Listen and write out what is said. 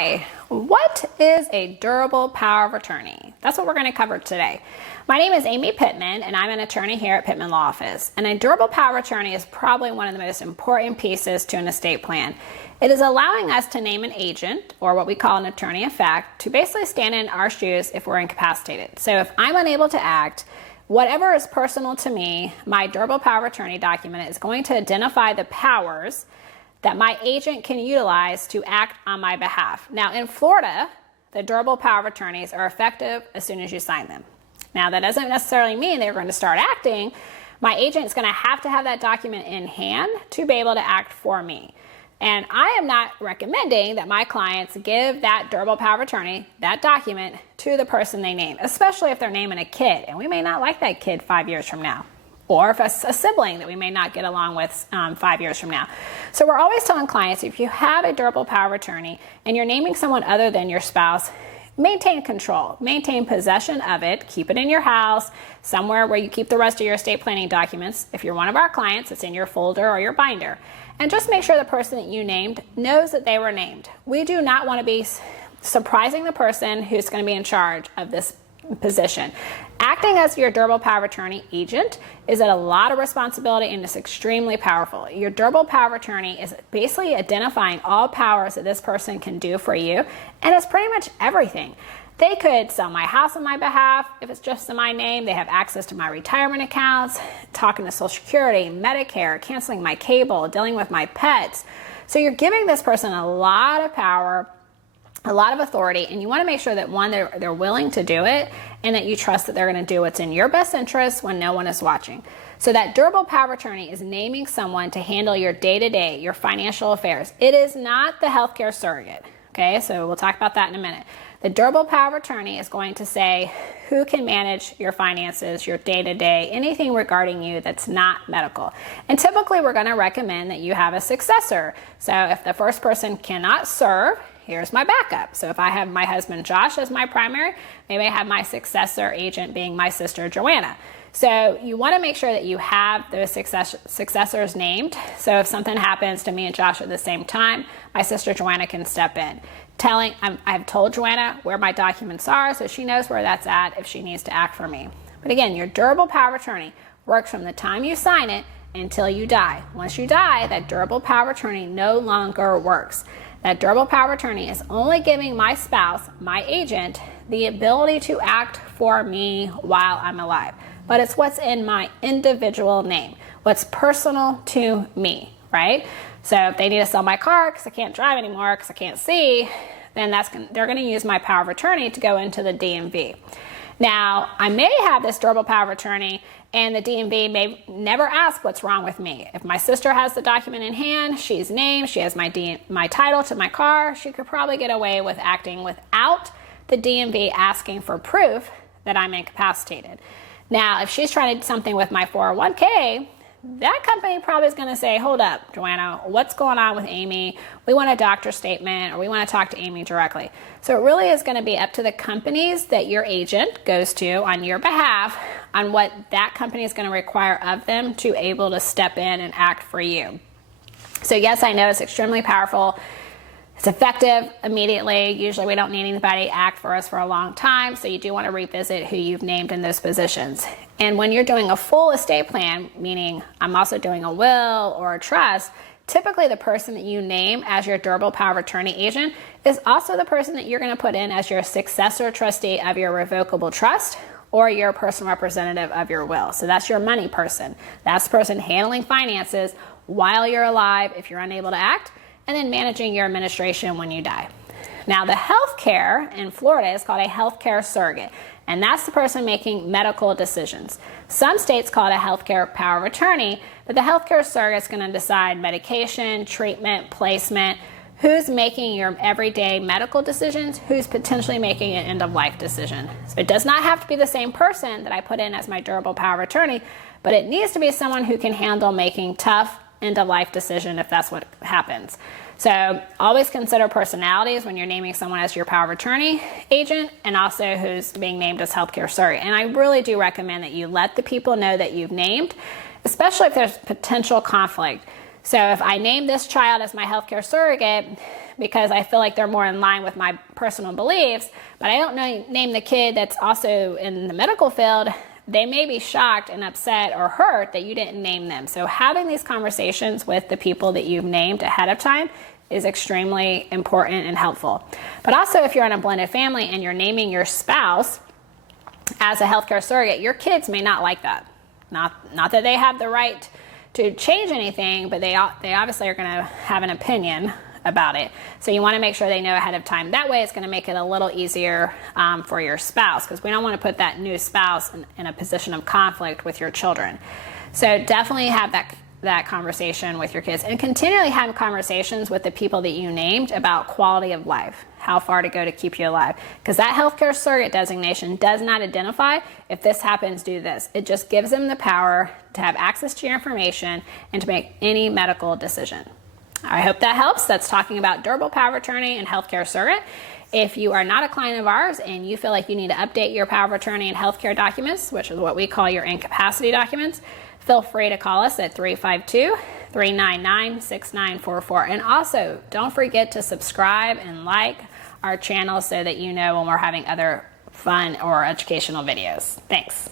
Hi, what is a durable power of attorney? That's what we're going to cover today. My name is Amy Pittman, and I'm an attorney here at Pittman Law Office. And a durable power of attorney is probably one of the most important pieces to an estate plan. It is allowing us to name an agent, or what we call an attorney of fact, to basically stand in our shoes if we're incapacitated. So if I'm unable to act, whatever is personal to me, my durable power of attorney document is going to identify the powers that my agent can utilize to act on my behalf. Now, in Florida, the durable power of attorneys are effective as soon as you sign them. Now, that doesn't necessarily mean they're going to start acting. My agent is going to have that document in hand to be able to act for me. And I am not recommending that my clients give that durable power of attorney, that document, to the person they name, especially if they're naming a kid. And we may not like that kid 5 years from now. Or if a sibling that we may not get along with 5 years from now. So we're always telling clients, if you have a durable power of attorney and you're naming someone other than your spouse, maintain control, maintain possession of it, keep it in your house, somewhere where you keep the rest of your estate planning documents. If you're one of our clients, it's in your folder or your binder. And just make sure the person that you named knows that they were named. We do not want to be surprising the person who's going to be in charge of this position. Acting as your durable power of attorney agent is a lot of responsibility and it's extremely powerful. Your durable power of attorney is basically identifying all powers that this person can do for you, and it's pretty much everything. They could sell my house on my behalf if it's just in my name. They have access to my retirement accounts, talking to Social Security, Medicare, canceling my cable, dealing with my pets. So you're giving this person a lot of power, a lot of authority, and you want to make sure that one, they're willing to do it, and that you trust that they're going to do what's in your best interest when no one is watching. So that durable power of attorney is naming someone to handle your day-to-day, your financial affairs. It is not the healthcare surrogate. Okay, so we'll talk about that in a minute. The durable power of attorney is going to say who can manage your finances, your day-to-day, anything regarding you that's not medical. And typically we're going to recommend that you have a successor. So if the first person cannot serve, here's my backup. So if I have my husband Josh as my primary, maybe I have my successor agent being my sister Joanna. So you want to make sure that you have those successors named. So if something happens to me and Josh at the same time, my sister Joanna can step in. I've told Joanna where my documents are, so she knows where that's at if she needs to act for me. But again, your durable power of attorney works from the time you sign it until you die. Once you die, that durable power of attorney no longer works. That durable power of attorney is only giving my spouse, my agent, the ability to act for me while I'm alive. But it's what's in my individual name, what's personal to me, right? So if they need to sell my car because I can't drive anymore because I can't see, then they're going to use my power of attorney to go into the DMV. Now, I may have this durable power of attorney and the DMV may never ask what's wrong with me. If my sister has the document in hand, she's named, she has my title to my car, she could probably get away with acting without the DMV asking for proof that I'm incapacitated. Now, if she's trying to do something with my 401k, that company probably is going to say, hold up, Joanna, what's going on with Amy? We want a doctor's statement, or we want to talk to Amy directly. So it really is going to be up to the companies that your agent goes to on your behalf on what that company is going to require of them to be able to step in and act for you. So yes, I know it's extremely powerful. It's effective immediately. Usually we don't need anybody to act for us for a long time, so you do want to revisit who you've named in those positions. And when you're doing a full estate plan, meaning I'm also doing a will or a trust, typically the person that you name as your durable power of attorney agent is also the person that you're going to put in as your successor trustee of your revocable trust or your personal representative of your will. So that's your money person. That's the person handling finances while you're alive if you're unable to act, and then managing your administration when you die. Now, the healthcare in Florida is called a healthcare surrogate, and that's the person making medical decisions. Some states call it a healthcare power of attorney, but the healthcare surrogate is going to decide medication, treatment, placement, who's making your everyday medical decisions, who's potentially making an end-of-life decision. So it does not have to be the same person that I put in as my durable power of attorney, but it needs to be someone who can handle making tough end-of-life decision if that's what happens. So always consider personalities when you're naming someone as your power of attorney agent, and also who's being named as healthcare surrogate. And I really do recommend that you let the people know that you've named, especially if there's potential conflict. So if I name this child as my healthcare surrogate because I feel like they're more in line with my personal beliefs, but I don't name the kid that's also in the medical field, they may be shocked and upset or hurt that you didn't name them. So having these conversations with the people that you've named ahead of time is extremely important and helpful. But also if you're in a blended family and you're naming your spouse as a healthcare surrogate, your kids may not like that. Not that they have the right to change anything, but they obviously are going to have an opinion about it. So you want to make sure they know ahead of time. That way it's going to make it a little easier for your spouse, because we don't want to put that new spouse in a position of conflict with your children. So definitely have that conversation with your kids, and continually have conversations with the people that you named about quality of life, how far to go to keep you alive. Because that healthcare surrogate designation does not identify if this happens, do this. It just gives them the power to have access to your information and to make any medical decision. I hope that helps. That's talking about durable power of attorney and healthcare surrogate. If you are not a client of ours and you feel like you need to update your power of attorney and healthcare documents, which is what we call your incapacity documents, feel free to call us at 352-399-6944. And also, don't forget to subscribe and like our channel so that you know when we're having other fun or educational videos. Thanks.